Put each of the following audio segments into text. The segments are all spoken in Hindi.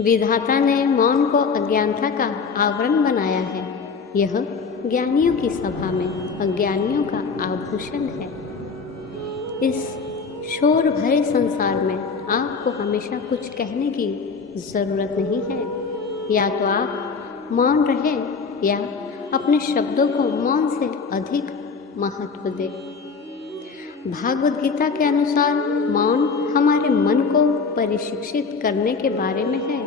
विधाता ने मौन को अज्ञानता का आवरण बनाया है। यह ज्ञानियों की सभा में अज्ञानियों का आभूषण है। इस शोर भरे संसार में आपको हमेशा कुछ कहने की ज़रूरत नहीं है। या तो आप मौन रहें या अपने शब्दों को मौन से अधिक महत्व दें। भागवत गीता के अनुसार मौन हमारे मन को परिशिक्षित करने के बारे में है।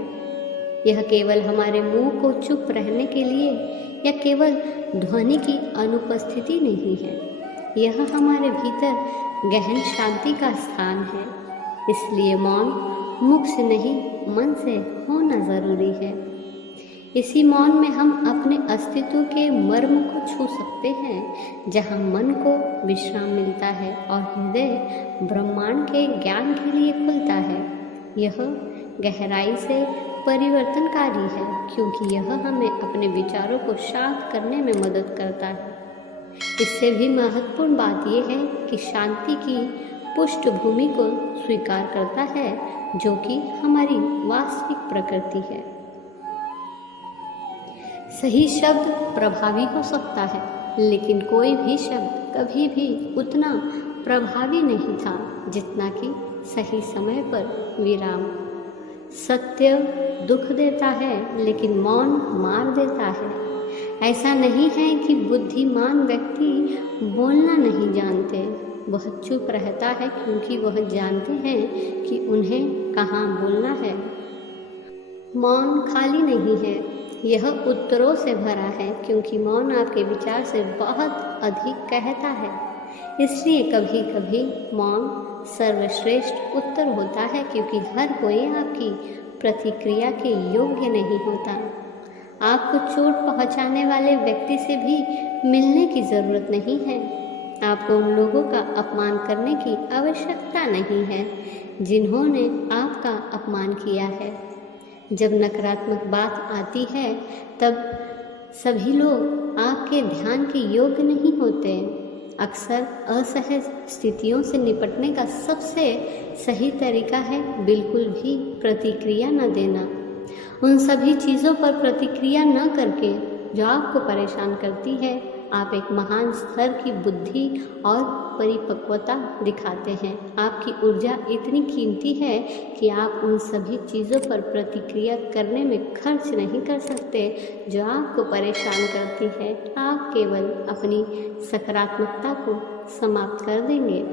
यह केवल हमारे मुंह को चुप रहने के लिए या केवल ध्वनि की अनुपस्थिति नहीं है। यह हमारे भीतर गहन शांति का स्थान है। इसलिए मौन मुख से नहीं मन से होना ज़रूरी है। इसी मौन में हम अपने अस्तित्व के मर्म को छू सकते हैं, जहाँ मन को विश्राम मिलता है और हृदय ब्रह्मांड के ज्ञान के लिए खुलता है। यह गहराई से परिवर्तनकारी है, क्योंकि यह हमें अपने विचारों को शांत करने में मदद करता है। इससे भी महत्वपूर्ण बात यह है कि शांति की पृष्ठभूमि को स्वीकार करता है, जो कि हमारी वास्तविक प्रकृति है। सही शब्द प्रभावी हो सकता है, लेकिन कोई भी शब्द कभी भी उतना प्रभावी नहीं था जितना कि सही समय पर विराम। सत्य दुख देता है, लेकिन मौन मार देता है। ऐसा नहीं है कि बुद्धिमान व्यक्ति बोलना नहीं जानते, वह चुप रहता है क्योंकि वह जानते हैं कि उन्हें कहाँ बोलना है। मौन खाली नहीं है, यह उत्तरों से भरा है, क्योंकि मौन आपके विचार से बहुत अधिक कहता है। इसलिए कभी कभी मौन सर्वश्रेष्ठ उत्तर होता है, क्योंकि हर कोई आपकी प्रतिक्रिया के योग्य नहीं होता। आपको चोट पहुंचाने वाले व्यक्ति से भी मिलने की ज़रूरत नहीं है। आपको उन लोगों का अपमान करने की आवश्यकता नहीं है जिन्होंने आपका अपमान किया है। जब नकारात्मक बात आती है, तब सभी लोग आपके ध्यान के योग्य नहीं होते। अक्सर असहज स्थितियों से निपटने का सबसे सही तरीका है बिल्कुल भी प्रतिक्रिया न देना। उन सभी चीज़ों पर प्रतिक्रिया न करके जो आपको परेशान करती है, आप एक महान स्तर की बुद्धि और परिपक्वता दिखाते हैं। आपकी ऊर्जा इतनी कीमती है कि आप उन सभी चीज़ों पर प्रतिक्रिया करने में खर्च नहीं कर सकते जो आपको परेशान करती है। आप केवल अपनी सकारात्मकता को समाप्त कर देंगे,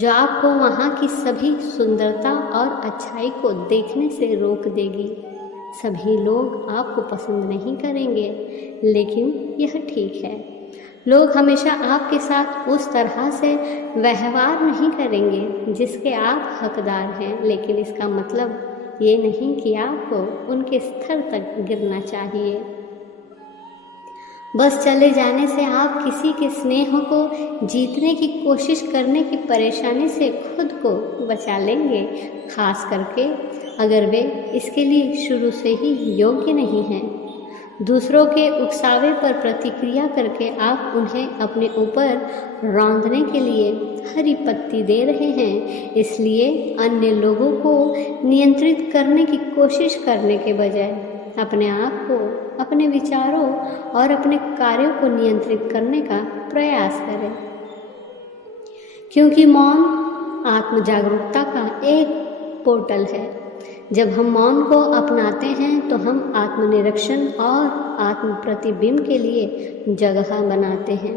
जो आपको वहाँ की सभी सुंदरता और अच्छाई को देखने से रोक देगी। सभी लोग आपको पसंद नहीं करेंगे, लेकिन यह ठीक है। लोग हमेशा आपके साथ उस तरह से व्यवहार नहीं करेंगे जिसके आप हकदार हैं, लेकिन इसका मतलब ये नहीं कि आपको उनके स्तर तक गिरना चाहिए। बस चले जाने से आप किसी के स्नेह को जीतने की कोशिश करने की परेशानी से खुद को बचा लेंगे, खास करके अगर वे इसके लिए शुरू से ही योग्य नहीं हैं। दूसरों के उकसावे पर प्रतिक्रिया करके आप उन्हें अपने ऊपर रौंदने के लिए हरी पत्ती दे रहे हैं। इसलिए अन्य लोगों को नियंत्रित करने की कोशिश करने के बजाय अपने आप को, अपने विचारों और अपने कार्यों को नियंत्रित करने का प्रयास करें, क्योंकि मौन आत्म जागरूकता का एक पोर्टल है। जब हम मौन को अपनाते हैं तो हम आत्मनिरीक्षण और आत्म प्रतिबिंब के लिए जगह बनाते हैं।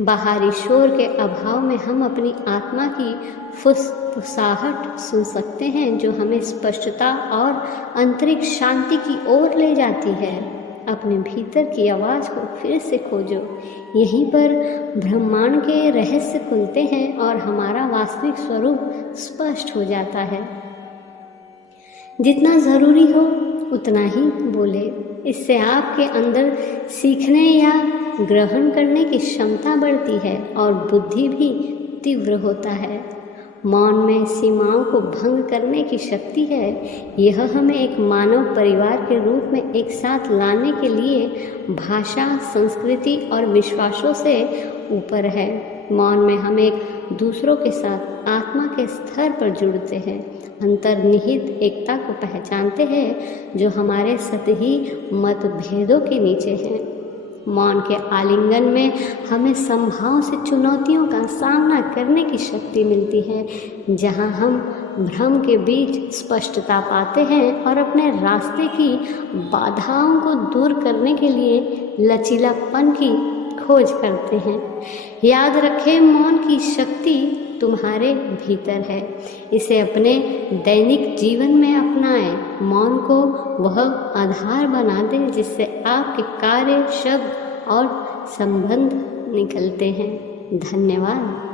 बाहरी शोर के अभाव में हम अपनी आत्मा की फुसफुसाहट सुन सकते हैं, जो हमें स्पष्टता और आंतरिक शांति की ओर ले जाती है। अपने भीतर की आवाज़ को फिर से खोजो। यहीं पर ब्रह्मांड के रहस्य खुलते हैं और हमारा वास्तविक स्वरूप स्पष्ट हो जाता है। जितना ज़रूरी हो उतना ही बोले। इससे आपके अंदर सीखने या ग्रहण करने की क्षमता बढ़ती है और बुद्धि भी तीव्र होता है। मौन में सीमाओं को भंग करने की शक्ति है। यह हमें एक मानव परिवार के रूप में एक साथ लाने के लिए भाषा, संस्कृति और विश्वासों से ऊपर है। मौन में हम एक दूसरों के साथ आत्मा के स्तर पर जुड़ते हैं, अंतर्निहित एकता को पहचानते हैं जो हमारे सतही मतभेदों के नीचे है। मौन के आलिंगन में हमें संभाव से चुनौतियों का सामना करने की शक्ति मिलती है, जहां हम भ्रम के बीच स्पष्टता पाते हैं और अपने रास्ते की बाधाओं को दूर करने के लिए लचीलापन की खोज करते हैं। याद रखें, मौन की शक्ति तुम्हारे भीतर है। इसे अपने दैनिक जीवन में अपनाएं। मौन को वह आधार बना दें जिससे आपके कार्य, शब्द और संबंध निकलते हैं। धन्यवाद।